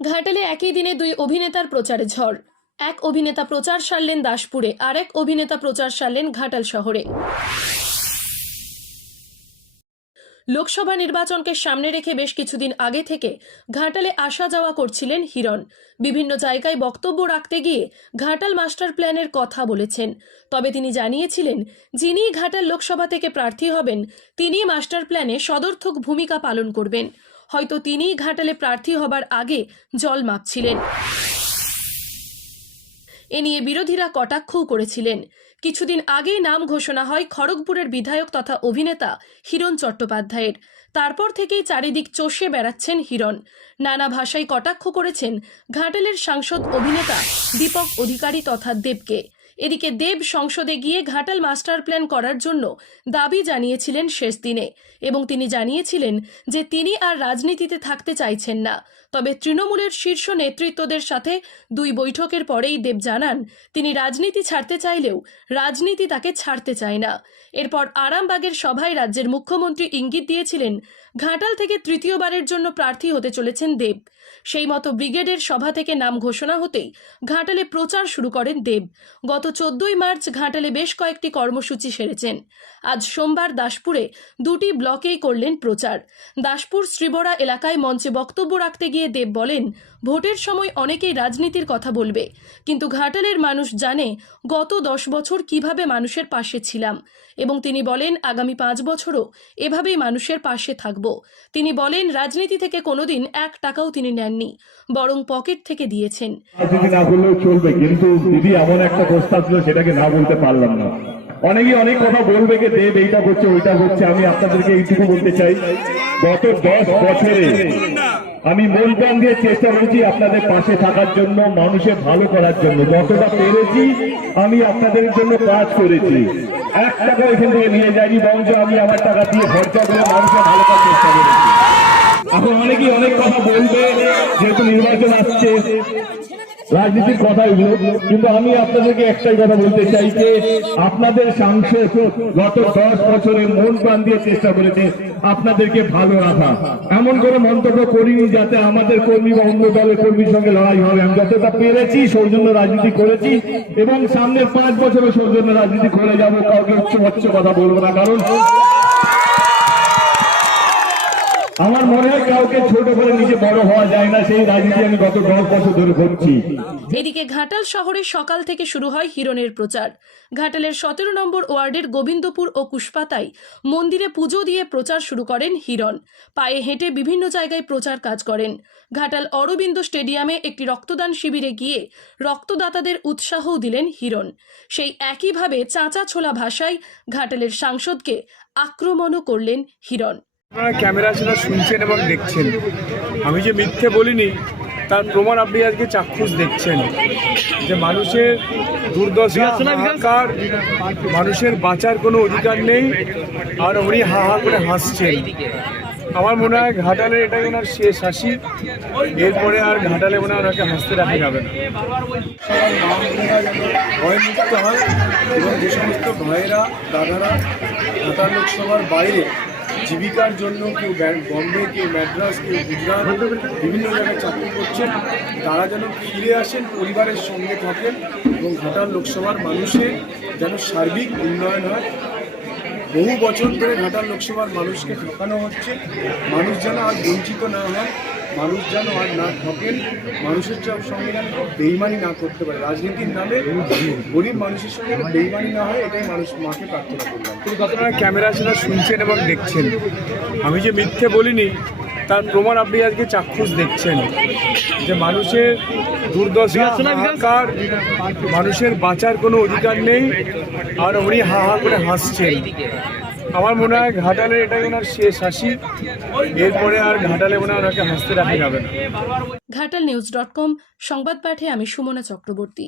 ঘাটালে একই দিনে দুই অভিনেতার প্রচারে ঝড়। এক অভিনেতা প্রচার সারলেন দাসপুরে আর এক অভিনেতা প্রচার সারলেন ঘাটাল শহরে। লোকসভা নির্বাচনকে সামনে রেখে বেশ কিছুদিন আগে থেকে ঘাটালে আসা যাওয়া করছিলেন হিরণ। বিভিন্ন জায়গায় বক্তব্য রাখতে গিয়ে ঘাটাল মাস্টার প্ল্যানের কথা বলেছেন। তবে তিনি জানিয়েছিলেন, যিনি ঘাটাল লোকসভা থেকে প্রার্থী হবেন তিনি মাস্টার প্ল্যানে সদর্থক ভূমিকা পালন করবেন। হয়তো তিনিই ঘাটালে প্রার্থী হবার আগে জল মাপছিলেন। এ নিয়ে বিরোধীরা কটাক্ষও করেছিলেন। কিছুদিন আগেই নাম ঘোষণা হয় খড়গপুরের বিধায়ক তথা অভিনেতা হিরণ চট্টোপাধ্যায়ের। তারপর থেকেই চারিদিক চষে বেড়াচ্ছেন হিরণ। নানা ভাষায় কটাক্ষ করেছেন ঘাটালের সাংসদ অভিনেতা দীপক অধিকারী তথা দেবকে। এদিকে দেব সংসদে গিয়ে ঘাটাল মাস্টার প্ল্যান করার জন্য দাবি জানিয়েছিলেন শেষ দিনে এবং তিনি জানিয়েছিলেন যে তিনি আর রাজনীতিতে থাকতে চাইছেন না। তবে তৃণমূলের শীর্ষ নেতৃত্বদের সাথে দুই বৈঠকের পরেই দেব জানান, তিনি রাজনীতি ছাড়তে চাইলেও রাজনীতি তাকে ছাড়তে চায় না। এরপর আরামবাগের সভায় রাজ্যের মুখ্যমন্ত্রী ইঙ্গিত দিয়েছিলেন, ঘাটাল থেকে তৃতীয়বারের জন্য প্রার্থী হতে চলেছেন দেব। সেই মতো ব্রিগেডের সভা থেকে নাম ঘোষণা হতেই ঘাটালে প্রচার শুরু করেন দেব। গত চোদ্দই মার্চ ঘাটালে বেশ কয়েকটি কর্মসূচি সেরেছেন। আজ সোমবার দাসপুরে দুটি ব্লকেই করলেন প্রচার। দাসপুর শ্রীবরা এলাকায় মঞ্চে বক্তব্য রাখতে গিয়ে দেব বলেন, ভোটের সময় অনেকেই রাজনীতির কথা বলবে। কিন্তু ঘাটালের মানুষ জানে, গত দশ বছর কীভাবে মানুষের পাশে ছিলাম। এবং তিনি বলেন, আগামী পাঁচ বছরও এভাবেই মানুষের পাশে থাকব। তিনি বলেন, রাজনীতি থেকে কোনোদিন এক টাকাও তিনি নেননি, বরং পকেট থেকে দিয়েছেন। চলবে, কিন্তু দিদি এমন একটা প্রস্তাব ছিল সেটাকে না বলতে পারলাম না। অনেকে অনেক কথা বলবে যে দেব এইটা করছে, ওইটা করছে, আমি আপনাদেরকে এইটুকু বলতে চাই। গত দশ বছরে আমি মন প্রাণ দিয়ে চেষ্টা করেছি আপনাদের পাশে থাকার জন্য মানুষের ভালো করার জন্য। যতটা পেরেছি, আমি আপনাদের জন্য কাজ করেছি। এক টাকা এখান থেকে নিয়ে যাইনি বরঞ্চ আমি আমার টাকা দিয়ে খরচা করে মানুষের ভালো করার চেষ্টা করেছি। এখন অনেকেই অনেক কথা বলবে, যেহেতু নির্বাচন আসছে। রাজনীতির কথা এগুলো কিন্তু আমি আপনাদেরকে একটাই কথা বলতে চাই যে আপনাদের সাংসদ গত দশ বছরে মন প্রাণ দিয়ে চেষ্টা করেছে আপনাদেরকে ভালো রাখা। এমন করে মন্তব্য করিনি যাতে আমাদের কর্মী বা অন্য দলের কর্মীর সঙ্গে লড়াই হবে। আমি যতটা পেরেছি সৌজন্য রাজনীতি করেছি এবং সামনের পাঁচ বছরও সৌজন্য রাজনীতি করে যাব, কাউকে উচ্চ কথা বলব না। কারণ আমার মনে হয় কাউকে ছোট করে নিজে বড় হওয়া যায় না, সেই রাজনীতি আমি গত দশ বছর ধরে করছি। এদিকে ঘাটাল শহরে সকাল থেকে শুরু হয় হিরণের প্রচার। ঘাটালের সতেরো নম্বর ওয়ার্ডের গোবিন্দপুর ও কুশপাতায় মন্দিরে পুজো দিয়ে প্রচার শুরু করেন হিরণ। পায়ে হেঁটে বিভিন্ন জায়গায় প্রচার কাজ করেন। ঘাটাল অরবিন্দ স্টেডিয়ামে একটি রক্তদান শিবিরে গিয়ে রক্তদাতাদের উৎসাহও দিলেন হিরণ। সেই একইভাবে চাঁচা ছোলা ভাষায় ঘাটালের সাংসদকে আক্রমণও করলেন হিরণ। আপনারা ক্যামেরা সেটা শুনছেন এবং দেখছেন। আমি যে মিথ্যে বলিনি, তার প্রমাণ আপনি আজকে চাক্ষুষ দেখছেন। যে মানুষের দুর্দশা মানুষের বাঁচার কোনো অধিকার নেই, আর উনি হা হা করে হাসছেন। আমার মনে হয় ঘাটালে এটাই ওনার শেষ হাসি। এরপরে আর ঘাটালে মনে হয় হাসতে রাখা যাবে না। ভয়মুক্ত হয় এবং যে সমস্ত ভাইয়েরা, দাদারা ঢাকা লোকসভার বাইরে জীবিকার জন্য কেউ বম্বে, কেউ ম্যাড্রাস কেউ গুজরাট, বিভিন্ন জায়গায় চাকরি করছেন। তারা যেন ফিরে আসেন, পরিবারের সঙ্গে থাকেন এবং ঘাটাল লোকসভার মানুষের যেন সার্বিক উন্নয়ন হয়। বহু বছর ধরে ঘাটাল লোকসভার মানুষকে ঠকানো হচ্ছে। মানুষ যেন আর বঞ্চিত না হয়। মানুষ যেন আর না ঠকেন মানুষের সঙ্গে যেন বেইমানি না করতে পারে। রাজনীতির নামে গরিব মানুষের সঙ্গে বেইমানি না হয়, এটাই মানুষ মাকে প্রার্থনা করলাম। কিন্তু আপনারা ক্যামেরা সেটা শুনছেন এবং দেখছেন? আমি যে মিথ্যে বলিনি, তার প্রমাণ আপনি আজকে চাক্ষুষ দেখছেন। যে মানুষের দুর্দশা মানুষের বাঁচার কোনো অধিকার নেই, আর উনি হা হা করে হাসছেন। আমার মনে হয় ঘাটালে এটাই ওনার শেষ হাসি। এরপরে আর ঘাটালে মনে হয় ওনাকে হাসতে রাখা যাবে না। ঘাটাল নিউজ ডট কম, সংবাদ পাঠে আমি সুমনা চক্রবর্তী।